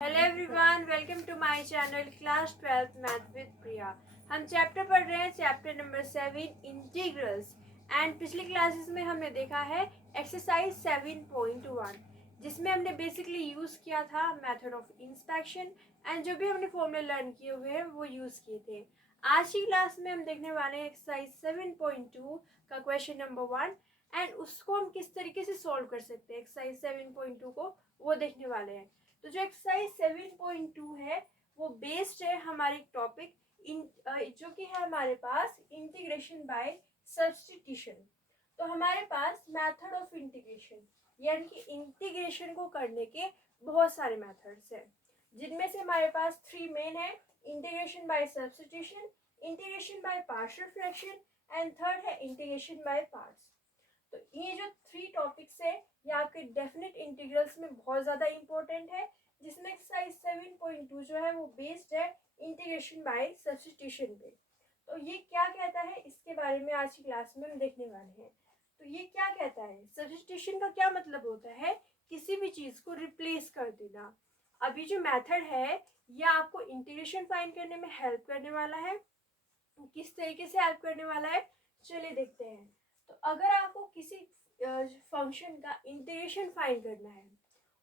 Hello everyone, welcome to my channel class 12th math with Priya. हम chapter पढ़ रहे हैं, चैप्टर नंबर 7 इंटीग्रल्स। एंड पिछली क्लासेस में हमने देखा है एक्सरसाइज 7.1, जिसमें हमने बेसिकली यूज़ किया था मेथड ऑफ इंस्पेक्शन एंड जो भी हमने फॉर्मूले लर्न किए हुए हैं वो यूज़ किए थे। आज की क्लास में हम देखने वाले हैं एक्सरसाइज 7.2 का क्वेश्चन नंबर 1 एंड उसको हम किस तरीके से सॉल्व कर सकते हैं। एक्सरसाइज 7.2 को वो देखने वाले हैं। तो जो एक्सरसाइज 7.2 है वो बेस्ड है हमारे टॉपिक जो कि है हमारे पास इंटीग्रेशन बाय सब्स्टिट्यूशन। तो हमारे पास मेथड ऑफ इंटीग्रेशन यानी कि इंटीग्रेशन को करने के बहुत सारे मेथड्स हैं, जिनमें से हमारे पास 3 मेन है: integration by substitution, integration by partial fraction and third है इंटीग्रेशन बाय पार्ट्स। तो ये जो 3 टॉपिक्स है ये आपके डेफिनेट इंटीग्रल्स में बहुत ज़्यादा इंपॉर्टेंट है, जिसमें एक्सरसाइज 7.2 जो है वो बेस्ड है इंटीग्रेशन बाय सब्स्टिट्यूशन पे। तो ये क्या कहता है इसके बारे में आज की क्लास में हम देखने वाले हैं। तो ये क्या कहता है, सब्स्टिट्यूशन का क्या मतलब होता है? किसी भी चीज़ को रिप्लेस कर देना। अभी जो मेथड है ये आपको इंटीग्रेशन फाइंड करने में हेल्प करने वाला है। किस तरीके से हेल्प करने वाला है, चलिए देखते हैं। तो अगर आपको किसी फंक्शन का इंटीग्रेशन फाइंड करना है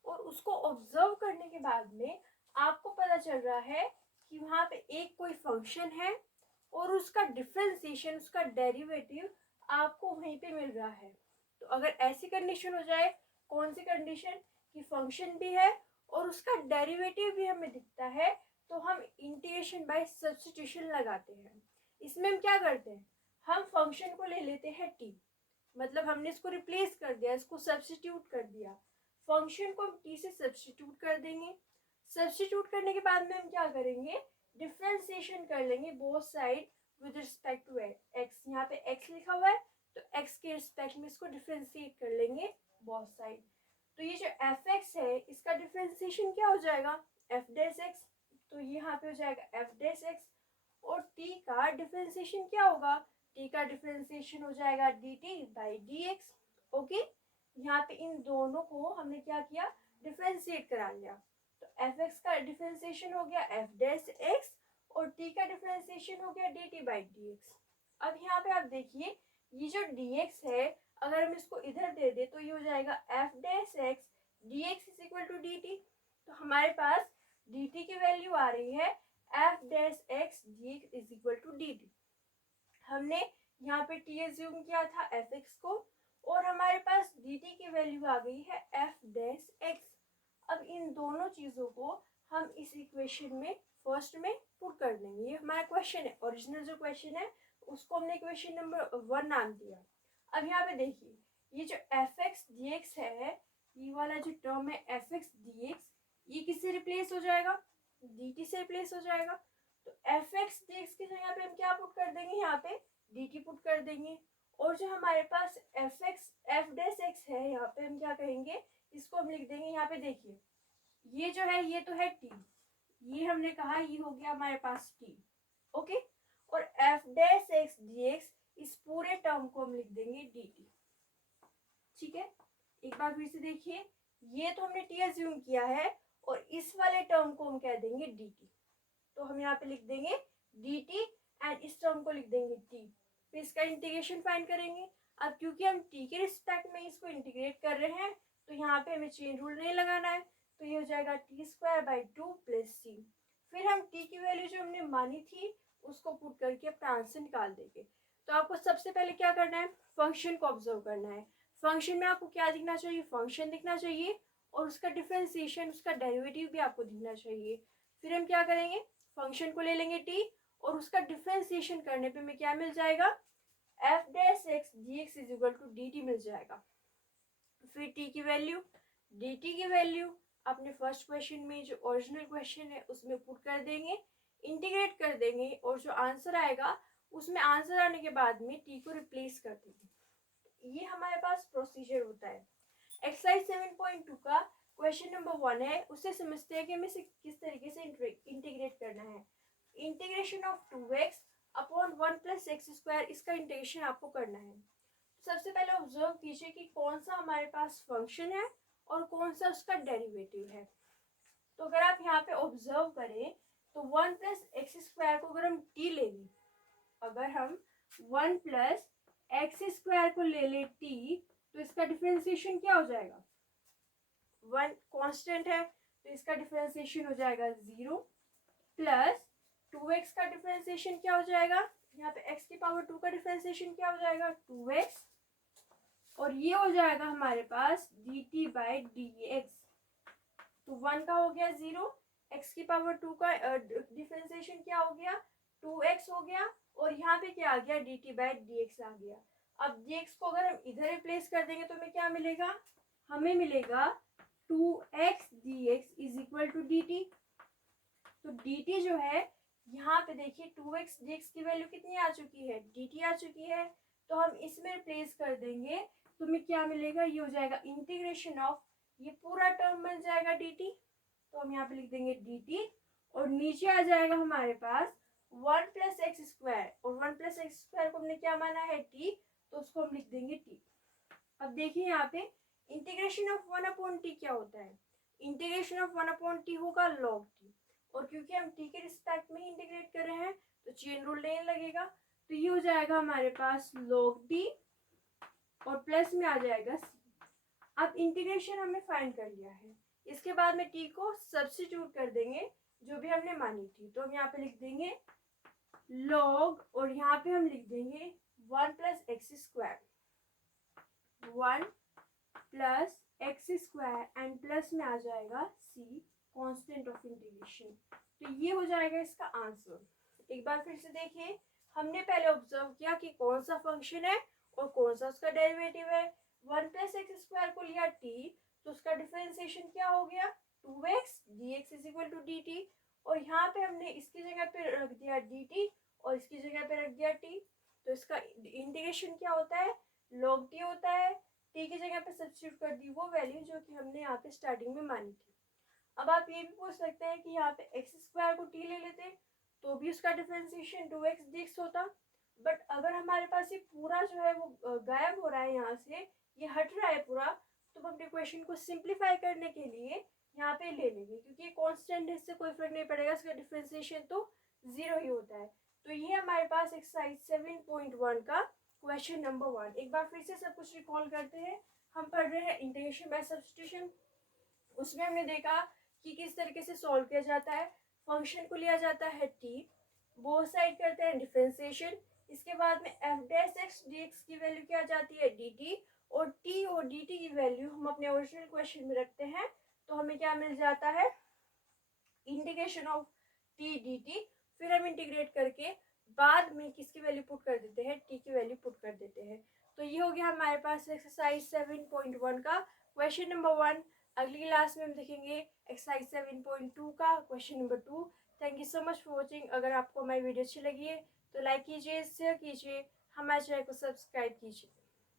और उसको ऑब्जर्व करने के बाद में आपको पता चल रहा है कि वहाँ पे एक कोई फंक्शन है और उसका डिफरेंशिएशन, उसका डेरिवेटिव आपको वहीं पे मिल रहा है। तो अगर ऐसी कंडीशन हो जाए, कौन सी कंडीशन, कि फंक्शन भी है और उसका डेरिवेटिव भी हमें दिखता है, तो हम इंटीग्रेशन बाय सब्स्टिट्यूशन लगाते हैं। इसमें हम क्या करते हैं, हम फंक्शन को ले लेते हैं टी, मतलब हमने इसको रिप्लेस कर दिया, इसको सब्स्टिट्यूट कर दिया। फंक्शन को हम टी से सब्स्टिट्यूट कर देंगे। सब्स्टिट्यूट करने के बाद में हम क्या करेंगे, डिफरेंशिएशन कर लेंगे both side with respect to x. यहाँ पे एक्स लिखा हुआ है तो एक्स के रिस्पेक्ट में इसको डिफरेंशिएट कर लेंगे बोथ साइड। तो ये जो एफ एक्स है इसका डिफरेंशिएशन क्या हो जाएगा, एफ डैश एक्स। तो ये यहाँ पे हो जाएगा एफ डैश एक्स। और t का डिफरेंशिएशन क्या होगा, t का डिफरेंशिएशन हो जाएगा dt बाई dx। ओके, यहाँ पे इन दोनों को हमने क्या किया, डिफरेंशिएट करा लिया। तो fx का डिफरेंशिएशन हो गया f डैश x और t का डिफरेंशिएशन हो गया dt बाई dx। अब यहाँ पे आप देखिए ये जो dx है, अगर हम इसको इधर दे दे तो ये हो जाएगा f dash x dx is equal to dt। तो हमारे पास dt की वैल्यू आ रही है f dash x D x is equal to D t. हमने यहाँ पे टी एज्यूम किया था एफ एक्स को और हमारे पास डी टी की वैल्यू आ गई है एफ डैश एक्स। अब इन दोनों चीज़ों को हम इस इक्वेशन में फर्स्ट में पुट कर देंगे। ये हमारा क्वेश्चन है, ओरिजिनल जो क्वेश्चन है उसको हमने क्वेश्चन नंबर 1 नाम दिया। अब यहाँ पे देखिए ये जो एफ एक्स डी एक्स है, ये वाला जो टर्म है एफ एक्स डी एक्स, ये किससे रिप्लेस हो जाएगा, डी टी से रिप्लेस हो जाएगा। तो एफ एक्स डी एक्स की जगह पे हम क्या पुट कर देंगे, यहाँ पे डी टी पुट कर देंगे। और जो हमारे पास F X F dash X है, यहाँ पे हम क्या कहेंगे, इसको हम लिख देंगे, यहाँ पे देखिए ये जो है ये तो है टी, ये हमने कहा ये हो गया हमारे पास टी। ओके, और F dash x D x इस पूरे टर्म को हम लिख देंगे डी टी। ठीक है, एक बार फिर से देखिए, ये तो हमने टी अज्यूम किया है और इस वाले टर्म को हम कह देंगे डी टी। तो हम यहाँ पे लिख देंगे डी टी एंड इस टर्म को लिख देंगे टी। फिर इसका इंटीग्रेशन फाइंड करेंगे। अब क्योंकि हम टी के रिस्पेक्ट में इसको इंटीग्रेट कर रहे हैं तो यहाँ पे हमें चेन रूल नहीं लगाना है, तो ये हो जाएगा टी स्क्वायर बाई 2 प्लस सी। फिर हम टी की वैल्यू जो हमने मानी थी उसको पुट करके अपना आंसर निकाल देंगे। तो आपको सबसे पहले क्या करना है, फंक्शन को ऑब्जर्व करना है। फंक्शन में आपको क्या दिखना चाहिए, फंक्शन दिखना चाहिए और उसका डिफरेंशिएशन, उसका डेरिवेटिव भी आपको दिखना चाहिए। फिर हम क्या करेंगे, फंक्शन को ले लेंगे t और उसका डिफरेंशिएशन करने पे हमें क्या मिल जाएगा, F dash x D x is equal to D T मिल जाएगा। फिर t की वैल्यू, dt की वैल्यू अपने फर्स्ट क्वेश्चन में जो ओरिजिनल क्वेश्चन है उसमें पुट कर देंगे, इंटीग्रेट कर देंगे और जो आंसर आएगा उसमें आंसर आने के बाद में t को रिप्लेस कर देंगे। ये हमारे पास प्रोसीजर होता है। एक्सरसाइज 7.2 का क्वेश्चन नंबर 1 है, उससे समझते हैं कि हमें किस तरीके से इंटीग्रेट करना है। Integration of 2x upon 1 plus x square, इसका इंटीग्रेशन आपको करना है। सबसे पहले ऑब्जर्व कीजिए कि कौन सा हमारे पास फंक्शन है और कौन सा उसका डेरिवेटिव है। तो अगर आप यहाँ पे ऑब्जर्व करें तो 1 प्लस एक्स स्क्वायर को अगर हम टी ले लें, अगर हम 1 प्लस एक्स स्क्वायर को ले लें टी, तो इसका डिफरेंशिएशन क्या हो जाएगा, 1 कांस्टेंट है तो इसका डिफरेंशिएशन हो जाएगा 0, प्लस 2x का डिफरेंशिएशन क्या हो जाएगा, यहाँ पे x की पावर 2 का डिफरेंशिएशन क्या हो जाएगा 2x, और ये हो जाएगा हमारे पास dt बाई dx। तो 1 का हो गया 0, x की पावर 2 का डिफरेंशिएशन क्या हो गया 2x हो गया, और यहाँ पे क्या आ गया dt बाई dx आ गया। अब dx को अगर हम इधर रिप्लेस कर देंगे तो हमें क्या मिलेगा, हमें मिलेगा 2x dx is equal to dt। तो dt जो है यहाँ पे देखिए 2x dx की वैल्यू कितनी आ चुकी है, dt आ चुकी है, तो हम इसमें रिप्लेस कर देंगे तो हमें क्या मिलेगा, ये हो जाएगा इंटीग्रेशन ऑफ, ये पूरा टर्म बन जाएगा dt, तो हम यहाँ पे लिख देंगे dt, और नीचे आ जाएगा हमारे पास 1 प्लस एक्स स्क्वायर, और 1 प्लस एक्स स्क्वायर को हमने क्या माना है t, तो उसको हम लिख देंगे t। अब देखिए यहाँ पे इंटीग्रेशन ऑफ 1 अपॉन टी क्या होता है, इंटीग्रेशन ऑफ 1 अपॉन टी होगा log t, और क्योंकि हम t के रिस्पेक्ट में ही इंटीग्रेट कर रहे हैं तो चेन रूल लेने लगेगा, तो ये हो जाएगा हमारे पास log t और प्लस में आ जाएगा c। अब इंटीग्रेशन हमने फाइंड कर लिया है, इसके बाद में t को सब्स्टिट्यूट कर देंगे जो भी हमने मानी थी, तो हम यहाँ पे लिख देंगे log, और यहाँ पे हम लिख देंगे 1 plus x square, 1 plus x square and plus में आ जाएगा c कांस्टेंट ऑफ इंटीग्रेशन। तो ये हो जाएगा इसका आंसर। एक बार फिर से देखिए, हमने पहले ऑब्जर्व किया कि कौन सा फंक्शन है और कौन सा उसका डेरिवेटिव है। 1 प्लस एक्स स्क्वायर को लिया t, तो उसका डिफरेंशिएशन क्या हो गया 2x dx is equal to dt, और यहाँ पे हमने इसकी जगह पे रख दिया dt और इसकी जगह पे रख दिया t, तो इसका इंटीग्रेशन क्या होता है log t होता है। t की जगह पे सब्स्टिट्यूट कर दी वो वैल्यू जो कि हमने यहाँ पे स्टार्टिंग में मानी थी। अब आप ये भी पूछ सकते हैं कि यहाँ पे एक्स स्क्वायर को t ले लेते तो भी उसका डिफरेंशिएशन 2x dx होता, बट अगर हमारे पास ये पूरा जो है वो गायब हो रहा है, यहाँ से ये हट रहा है पूरा, तो हम अपने क्वेश्चन को सिंप्लीफाई करने के लिए यहाँ पे ले लेंगे, क्योंकि ये कांस्टेंट है, इससे कोई फर्क नहीं पड़ेगा, इसका डिफरेंशिएशन तो 0 ही होता है। तो ये हमारे पास एक्सरसाइज 7.1 का क्वेश्चन नंबर 1। एक बार फिर से सब कुछ रिकॉल करते हैं। हम पढ़ रहे हैं इंटीग्रेशन बाय सब्स्टिट्यूशन, उसमें हमने देखा कि किस तरीके से सॉल्व किया जाता है। फंक्शन को लिया जाता है t, बोथ साइड करते हैं डिफरेंशिएशन, इसके बाद में f डैश x dx की वैल्यू क्या आ जाती है dt, और t और dt की वैल्यू हम अपने ओरिजिनल क्वेश्चन में रखते हैं, तो हमें क्या मिल जाता है इंटीग्रेशन ऑफ t dt। फिर हम इंटीग्रेट करके बाद में किसकी वैल्यू पुट कर देते हैं, t की वैल्यू पुट कर देते हैं। तो ये हो गया हमारे पास एक्सरसाइज 7.1 का क्वेश्चन नंबर 1। अगली क्लास में हम देखेंगे एक्सरसाइज 7.2 का question number 2। Thank you so much for watching. अगर आपको हमारी वीडियो अच्छी लगी है तो लाइक कीजिए, शेयर कीजिए, हमारे चैनल को सब्सक्राइब कीजिए।